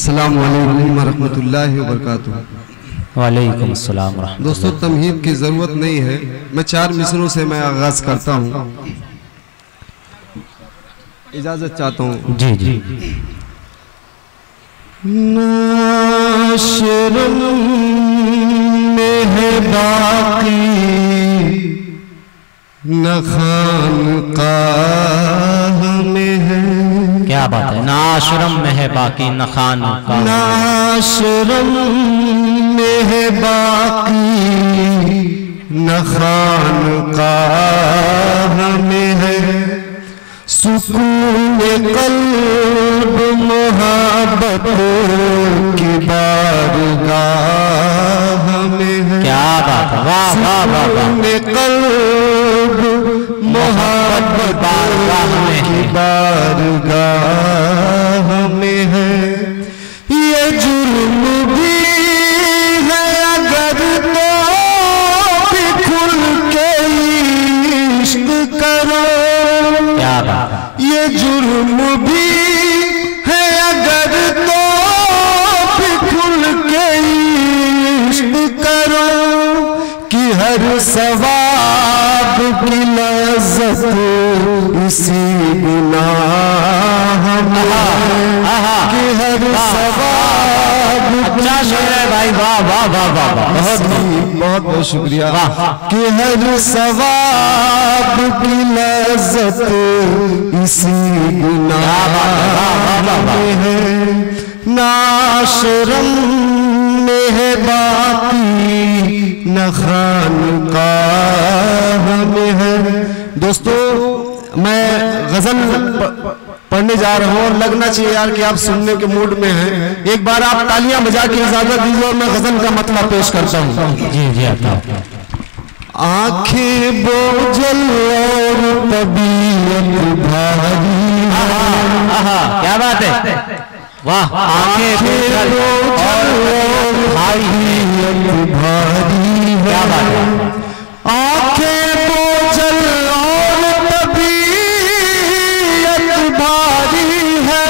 अस्सलाम वालेकुम वरहमतुल्लाहि वबरकातुहू। वालेकुम अस्सलाम। दोस्तों, तमहीद की ज़रूरत नहीं है, मैं 4 मिसरों से मैं आगाज़ करता हूँ, इजाज़त चाहता हूँ। जी जी। नाशरम में है बाकी न खानकाह में है। क्या बात है। नाशरम में है बाकी न खानकाह। नाशरम में है बाकी न खानकाह में है। सुकून क़ल्ब मोहब्बत की बारगाह में है। क्या बात है। वाह वाह वाह वाह। क़ल्ब मोहब्बत की बारगाह में है। ये जुर्म भी है अगर तो भी खुल के इश्क करो। क्या बात है। ये जुर्म भी है अगर तो भी खुल के इश्क करो कि हर सवाब की लज़्ज़त इसी गुनाह में है। कि हर सवाब अच्छा शेर है भाई। वाह वाह वाह वाह। बहुत बहुत शुक्रिया। कि हर सवाब की लज़्ज़त इसी गुनाह में है। नाशरम में है बाकी न खानकाह में है। दोस्तों, मैं गजल पढ़ने जा रहा हूँ और लगना चाहिए यार कि आप सुनने के मूड में हैं। एक बार आप तालियां बजा के इजाजत दीजिए और मैं गजल का मतलब पेश करता हूँ। जी जी। आंखें बोझल और तबीयत भारी। क्या बात है। वाह। आंखें बोझल और तबीयत भारी। क्या बात है। आंखें बोझल और तबीयत भारी है।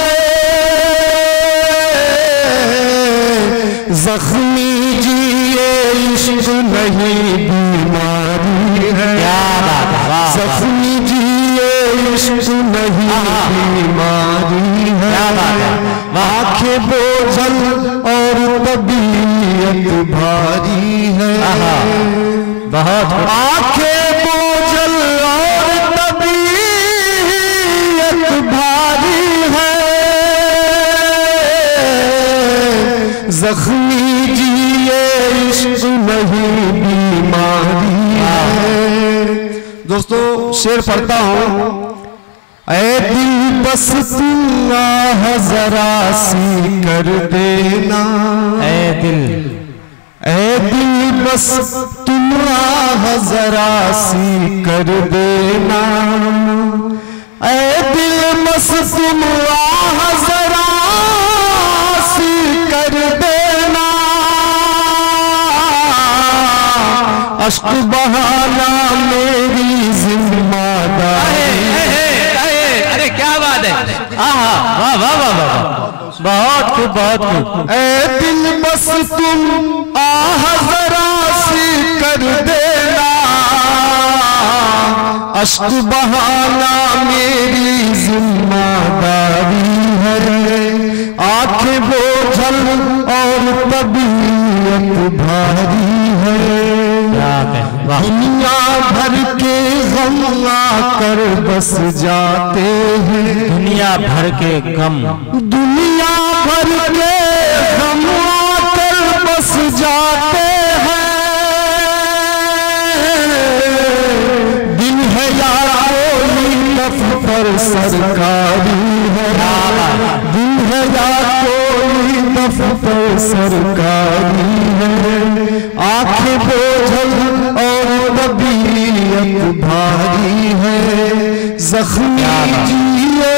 जख्मी जिए इश्क नहीं बीमारी है। क्या बात है। जख्मी जिए इश्क नहीं बीमारी है। क्या बात है। आंखें बोझल और तबीयत भारी है। बहुत। आंखें बोझल और तबीयत भारी है। जख्मी जिए इश्क नहीं बीमारी है। दोस्तों, शेर पढ़ता हूँ। ऐ दिल बस तुम आह जरा सी कर देना। ऐ दिल बस तुम आह जरा सी कर देना। ऐ दिल बस तुम आह जरा सी कर देना। अश्क बहाना मेरी जिम्मेदारी। अरे क्या बात है। वाह वाह वाह वाह। बहुत खूब बहुत खूब। ऐ दिल बस तुम आह जरा सी कर देना। अश्क बहाना मेरी जिम्मेदारी है। आंखें बोझल और तबीयत भारी है। दुनिया भर के गम आकर बस जाते हैं। दुनिया भर के गम। दुनिया भर के गम आकर बस जाते हैं। दिन है या कोई दफ्तर सरकारी है। दिन है या कोई दफ्तर सरकारी है। आंखें बोझल और तबीयत भारी है। जख्मी जिए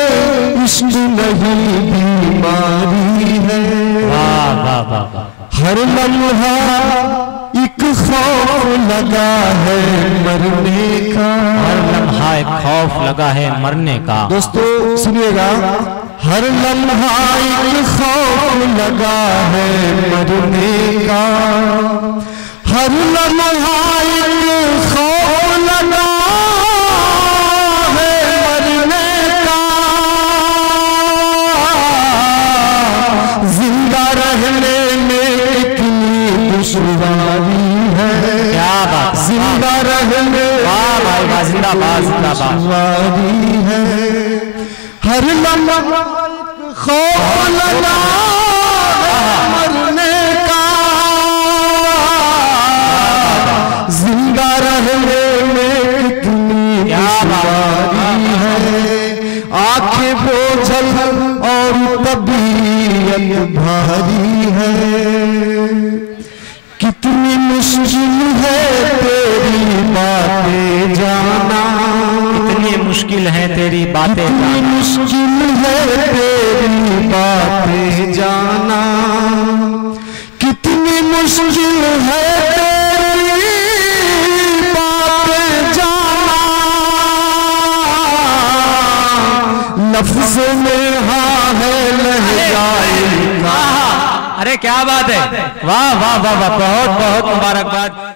इश्क नहीं बीमारी है। वाह वाह वाह। हर लम्हा एक खौफ लगा है मरने का, हर लम्हा एक खौफ लगा है मरने का। दोस्तों सुनिएगा, हर लम्हा एक खौफ लगा है मरने का, हर लम्हा एक खौफ लगा है मरने का, जिंदा रहने में कितनी दुश्वारी है, क्या बात, जिंदा रहने वाह भाई वाह, जिंदाबाद जिंदाबाद। दुश्वारी है, हर लम्हा खौफ लगा है मरने का, जिंदा रहने में कितनी दुश्वारी है, आंखें बोझल और तबीयत भारी है, कितनी मुश्किल है तेरी बातें जाना, कितनी मुश्किल है तेरी बातें कितनी मुश्किल है तेरी बातें जाना, कितनी मुश्किल है तेरी बातें जाना, लफ्ज़ में हाँ है लहजाए का। अरे क्या बात है, वाह वाह वाह वाह, बहुत बहुत मुबारकबाद।